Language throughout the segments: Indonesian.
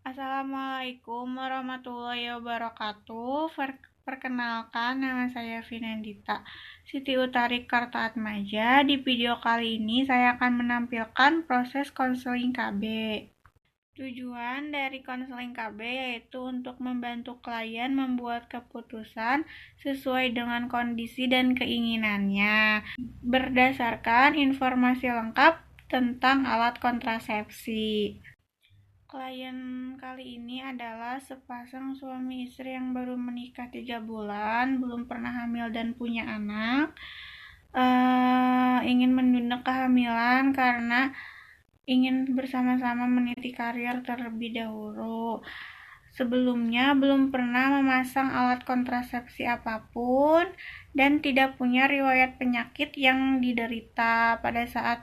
Assalamualaikum warahmatullahi wabarakatuh. Perkenalkan, nama saya Vinendita Siti Utari Kartaatmaja. Di video kali ini saya akan menampilkan proses konseling KB. Tujuan dari konseling KB yaitu untuk membantu klien membuat keputusan sesuai dengan kondisi dan keinginannya, berdasarkan informasi lengkap tentang alat kontrasepsi. Klien kali ini adalah sepasang suami istri yang baru menikah 3 bulan, belum pernah hamil dan punya anak. Ingin menunda kehamilan karena ingin bersama-sama meniti karir terlebih dahulu. Sebelumnya belum pernah memasang alat kontrasepsi apapun dan tidak punya riwayat penyakit yang diderita. Pada saat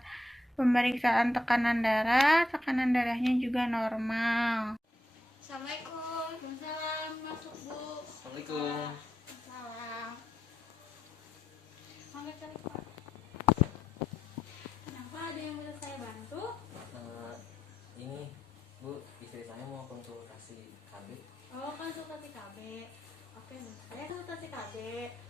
pemeriksaan tekanan darahnya juga normal. Assalamualaikum. Waalaikumsalam. Masuk, Bu. Assalamualaikum. Salam. Mangga cari, Pak. Kenapa, ada yang bisa saya bantu? Ini Bu, istri saya mau konsultasi KB. Oh, konsultasi KB. Oke, saya konsultasi KB.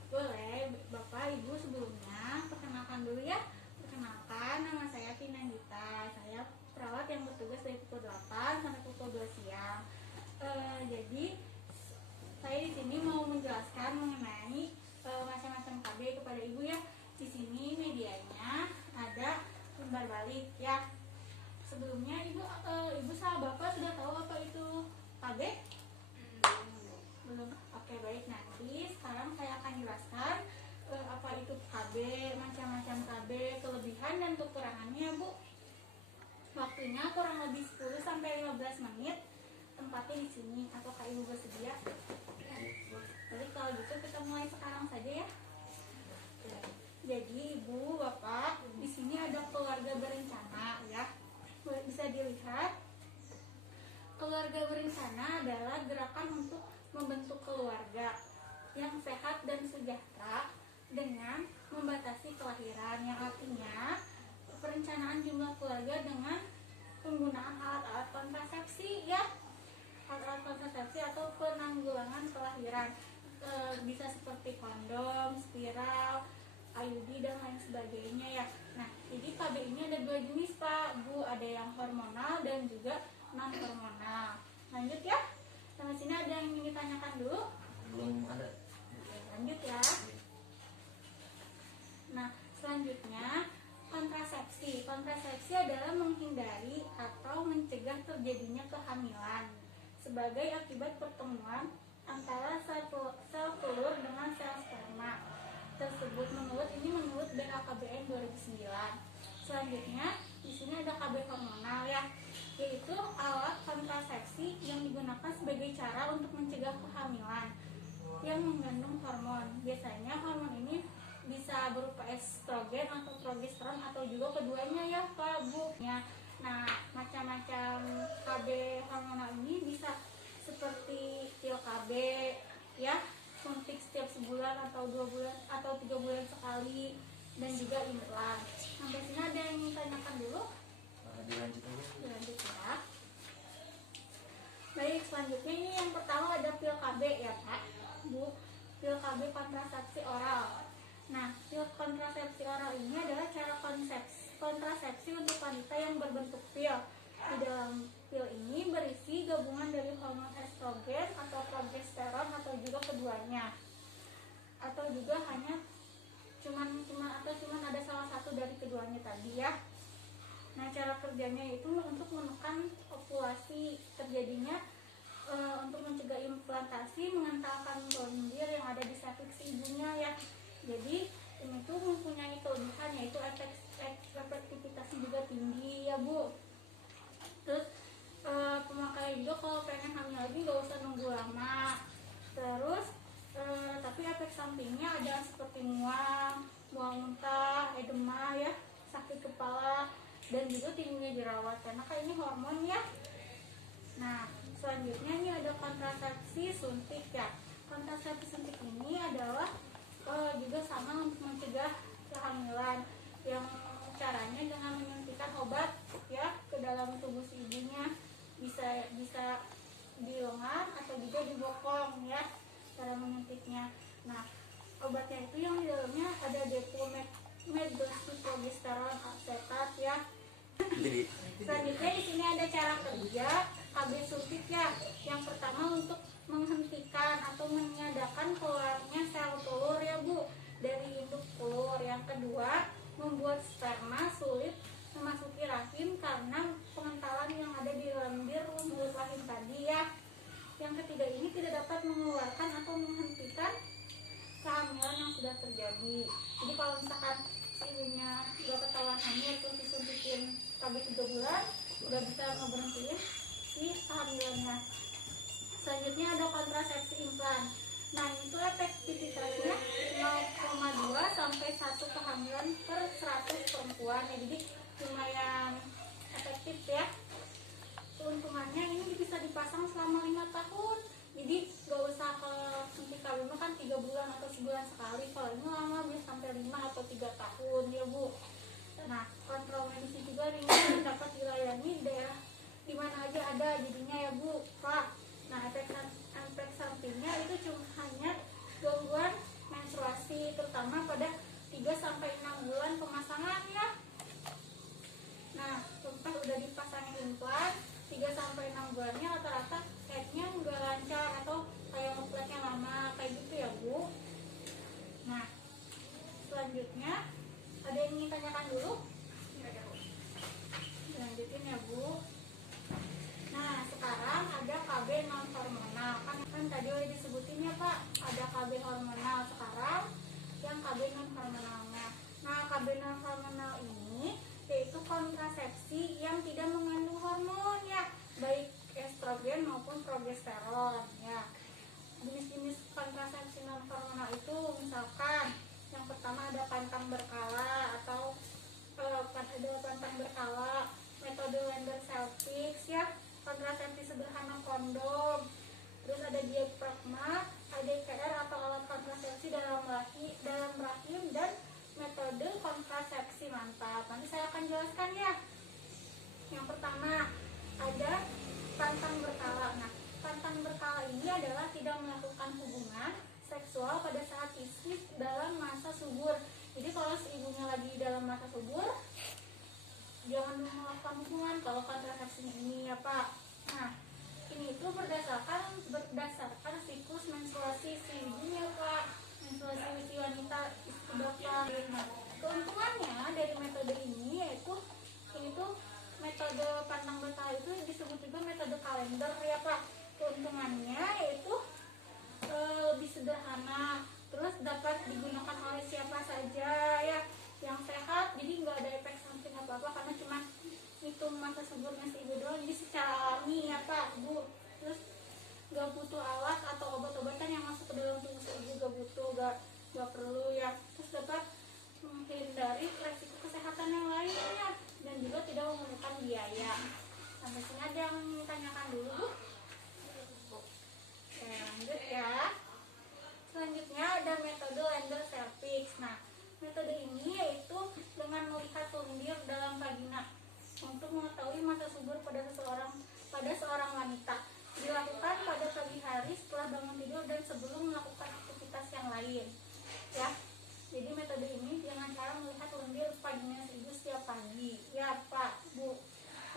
Boleh, Bapak Ibu sebelumnya perkenalkan dulu ya. Perkenalkan, nama saya Vinendita. Saya perawat yang bertugas dari pukul 8 sampai pukul 2 siang. Jadi saya di sini mau menjelaskan mengenai macam-macam KB kepada Ibu ya. Di sini medianya ada lembar balik ya. Sebelumnya Ibu sama Bapak sudah tahu apa itu KB? Belum. Oke, baik, nanti sekarang saya akan jelaskan apa itu KB, macam-macam KB, kelebihan dan kekurangannya, Bu. Waktunya kurang lebih 10 sampai 15 menit. Tempatnya di sini. Apakah Ibu bersedia? Jadi kalau gitu kita mulai sekarang saja ya. Jadi Ibu, Bapak, di sini ada keluarga berencana ya. Bisa dilihat, keluarga berencana adalah gerakan untuk membentuk keluarga yang sehat dan sejahtera dengan membatasi kelahiran, yang artinya perencanaan jumlah keluarga dengan penggunaan alat-alat kontrasepsi ya, alat-alat kontrasepsi atau penanggulangan kelahiran. Bisa seperti kondom, spiral, IUD dan lain sebagainya ya. Nah, jadi KB ini ada 2 jenis, Pak, Bu, ada yang hormonal dan juga non hormonal. Lanjut ya. Sampai sini ada yang ingin ditanyakan dulu? Belum ada. Lanjut ya. Nah, selanjutnya kontrasepsi. Kontrasepsi adalah menghindari atau mencegah terjadinya kehamilan sebagai akibat pertemuan antara sel telur dengan sel sperma tersebut menurut BAKBN 2009. Selanjutnya di sini ada KB hormonal ya, yaitu alat kontrasepsi yang digunakan sebagai cara untuk mencegah kehamilan yang mengandung hormon. Biasanya hormon ini bisa berupa estrogen atau progesteron atau juga keduanya ya, Pak, Bu. Nah, macam-macam KB hormonal ini bisa seperti pil KB ya, suntik setiap sebulan atau 2 bulan atau 3 bulan sekali, dan juga implan. Sampai sini ada yang ingin tanyakan dulu? Dilanjut aja. Dilanjut ya. Baik, selanjutnya ini yang pertama ada pil KB ya, Pak, Bu. Pil KB kontrasepsi oral. Nah, pil kontrasepsi oral ini adalah cara kontrasepsi untuk wanita yang berbentuk pil. Di dalam pil ini berisi gabungan dari hormon estrogen atau progesteron atau juga keduanya, atau juga hanya cuman ada salah satu dari keduanya tadi ya. Nah, cara kerjanya itu untuk menekan ovulasi terjadinya, untuk mencegah implantasi, mengentalkan lendir yang ada di cervix ibunya ya. Jadi ini tuh mempunyai kelebihan, yaitu efektivitasnya juga tinggi ya, Bu. Terus pemakaian juga kalau pengen hamil lagi gak usah nunggu lama. Terus tapi efek sampingnya ada seperti mual muntah, edema ya, sakit kepala, dan juga tingginya jerawat karena kan ini hormon ya. Nah, selanjutnya ini ada kontrasepsi suntik ya. Kontrasepsi suntik ini adalah juga sama untuk mencegah kehamilan, yang caranya dengan menyuntikkan obat ya ke dalam tubuh si ibunya. Bisa di lengan atau juga di bokong ya cara menyuntiknya. Nah, obatnya itu yang di dalamnya ada depo-medroxyprogesterone asetat ya. Jadi Selanjutnya di sini ada cara kerja KB suntik ya. Yang pertama untuk menghentikan atau meniadakan keluarnya sel telur ya Bu dari induk telur. Yang kedua, membuat sperma sulit memasuki rahim karena pengentalan yang ada di lendir mulut rahim tadi ya. Yang ketiga, ini tidak dapat mengeluarkan atau menghentikan kehamilan yang sudah terjadi. Jadi kalau misalkan si ibunya udah ketahuan hamil terus disuntikin KB 3 bulan, udah bisa ngeberhentiin si kehamilannya. Selanjutnya ada kontrasepsi implan. Nah, itu efektivitasnya 0,2 sampai 1 kehamilan per 100 perempuan ya. Jadi lumayan efektif ya. Keuntungannya ini bisa dipasang selama 5 tahun. Jadi gak usah ke suntik KB kan 3 bulan atau sebulan sekali. Kalau ini lama bisa sampai 5 atau 3 tahun ya Bu. Nah, kontrol medis juga ringan dapat dilayani daerah di mana aja ada jadinya ya Bu Pak. Nah, efek sampingnya itu cuma hanya gangguan menstruasi terutama pada 3 sampai 6 bulan pemasangan ya. Nah, pas udah dipasangin implan 3 sampai 6 bulannya rata-rata headnya nggak lancar atau kayak ngeplatnya lama kayak gitu ya Bu. Nah, selanjutnya ada yang ingin tanyakan dulu? Lanjutin ya Bu. Nah, sekarang ada KB non hormonal. Kan tadi udah disebutin ya Pak, ada KB hormonal. Sekarang yang KB non hormonalnya. Nah, KB non hormonal ini yaitu kontrasepsi yang tidak mengandung hormon ya, baik estrogen maupun progesteron ya. Jenis-jenis kontrasepsi non hormonal itu misalkan yang pertama ada pantang berkala atau ada pantang berkala, metode Lender-Selfix ya, kontrasepsi sederhana kondom, terus ada diafragma, ada IKR atau alat kontrasepsi dalam rahim, dan metode kontrasepsi mantap. Nanti saya akan jelaskan ya. Yang pertama ada pantang berkala. Nah, pantang berkala ini adalah tidak melakukan hubungan seksual pada saat istri dalam masa subur. Jadi kalau si ibunya lagi dalam masa subur, jangan melakukan hubungan kalau kontrasepsi ini ya Pak. Nah, ini itu berdasarkan siklus menstruasi si ibunya Pak, menstruasi si wanita istri bapak. Nah, keuntungannya dari metode ini yaitu ini tuh metode pantang berkala itu disebut juga metode kalender ya Pak. Keuntungannya yaitu lebih sederhana, terus dapat digunakan oleh siapa saja ya yang sehat. Jadi nggak ada efek samping apa-apa karena cuma hitung masa suburnya si ibu doang. Jadi secara alami ya Pak Bu. Terus nggak butuh alat atau obat-obatan yang masuk ke dalam tubuh si ibu, nggak perlu ya. Terus dapat menghindari resiko kesehatan yang lainnya dan juga tidak memerlukan biaya. Sampai sini ada yang ditanyakan dulu Bu? Oke, lanjut ya. Selanjutnya ada metode Lender-Selfix. Nah, metode ini yaitu dengan melihat lendir dalam vagina untuk mengetahui masa subur pada seorang wanita. Dilakukan pada pagi hari setelah bangun tidur dan sebelum melakukan aktivitas yang lain. Ya. Jadi metode ini dengan cara melihat lendir vagina ibu setiap pagi. Ya, Pak, Bu.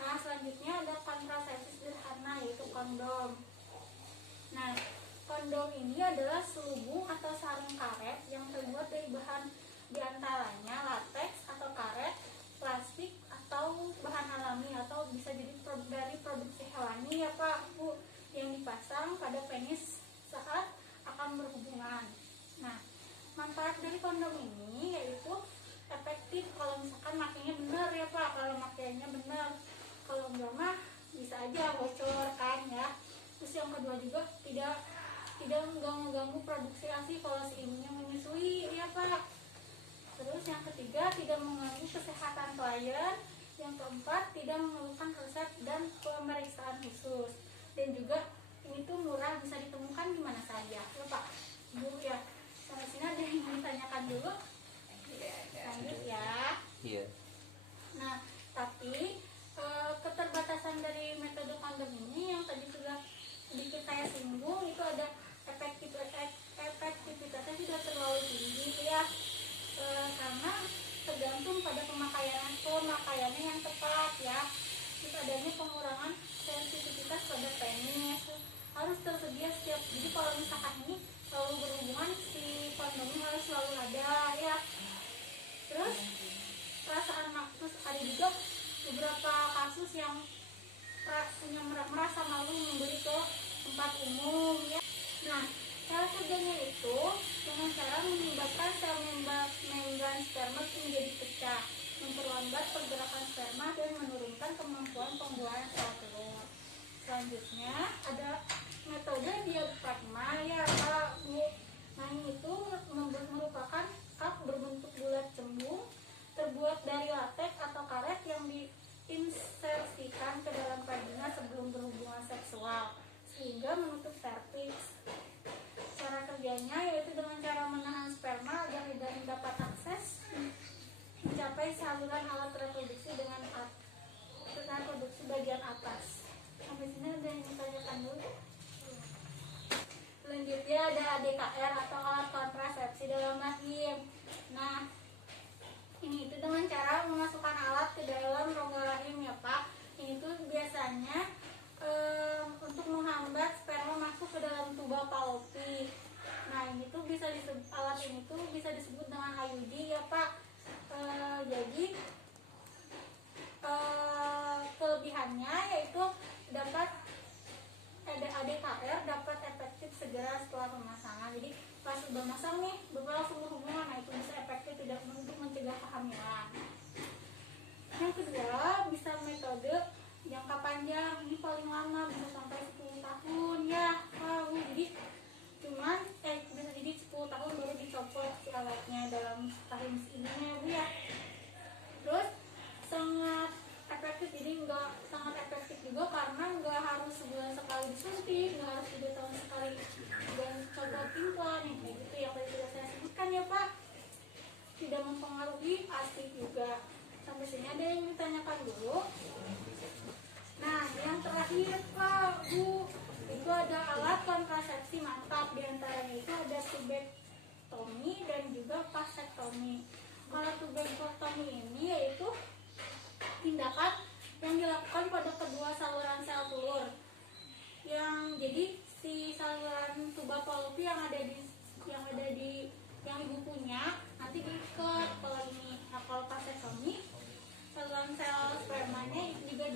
Nah, selanjutnya ada kontrasepsi sederhana yaitu kondom. Nah, kondom ini adalah selubung atau sarung karet yang terbuat dari bahan diantaranya lateks atau karet, plastik atau bahan alami atau bisa jadi dari produksi hewani ya Pak Bu, yang dipasang pada penis saat akan berhubungan. Nah, manfaat dari kondom ini yaitu efektif kalau misalkan makainya benar ya Pak. Kalau makainya benar, kalau enggak mah bisa aja bocor kan ya. Terus yang kedua juga tidak mengganggu produksi ASI kalau si ibunya menyusui ya Pak. Terus yang ketiga tidak mengganggu kesehatan klien. Yang keempat tidak memerlukan resep dan pemeriksaan khusus. Dan juga ini tuh murah, bisa ditemukan di mana saja ya Pak Bu ya. Sampai sini ada yang ingin ditanyakan dulu? Lanjut ya. Iya. Nah, tapi keterbatasan dari metode kondom ini yang tadi sudah ya. Terus adanya pengurangan sensitivitas pada penis, harus tersedia setiap. Jadi kalau misalkan ini selalu berhubungan, si kondomnya harus selalu ada ya. Terus perasaan terus ada juga beberapa kasus yang merasa malu membeli ke tempat umum ya. Nah, cara kerjanya itu dengan cara menyebabkan sel membran sperma menjadi pecah, memperlambat pergerakan sperma dan menurunkan kemampuan pembuahan sel telur. Selanjutnya ada metode diafragma ya Pak Bu. Nah, ini itu merupakan cup berbentuk bulat cembung terbuat dari latex atau karet yang diinsersikan ke dalam vagina sebelum berhubungan seksual sehingga menutup serviks. Cara kerjanya yaitu dengan cara menahan sperma agar tidak dapat akses mencapai saluran alat reproduksi dengan reproduksi bagian atas. Sampai sini ada yang ditanyakan dulu. Selanjutnya ada ADKR atau alat kontrasepsi dalam rahim. Nah, ini itu dengan cara memasukkan alat ke dalam rongga rahim ya Pak. Ini tuh biasanya untuk menghambat sperma masuk ke dalam tuba Fallopi. Nah, ini tuh alat ini tuh bisa disebut dengan IUD ya Pak. Jadi kelebihannya yaitu dapat ADKR dapat efektif segera setelah pemasangan. Jadi pas udah masang nih, Bapak langsung berhubungan, nah itu bisa efektif tidak untuk mencegah kehamilan. Yang kedua, bisa metode jangka panjang, ini paling lama bisa sampai 10 tahun ya. Jadi cuman bisa jadi 10 tahun baru dicopot si alatnya dalam rahim ini ya Bu ya. Terus sangat efektif, jadi sangat efektif juga karena nggak harus sebulan sekali disuntik, nggak harus 3 tahun sekali dan copot implan yang kayak gitu yang tadi sudah saya sebutkan ya Pak. Tidak mempengaruhi ASI juga. Sampai sini ada yang ditanyakan dulu. Nah, yang terakhir Pak Bu, itu ada alat kontrasepsi mantap, diantaranya itu ada tubektomi dan juga vasektomi. Alat tubektomi ini yaitu tindakan yang dilakukan pada kedua saluran sel telur. Yang jadi si saluran tuba Fallopi yang ibu punya nanti diikat kalau ini. Nah, kalau vasektomi saluran sel spermanya juga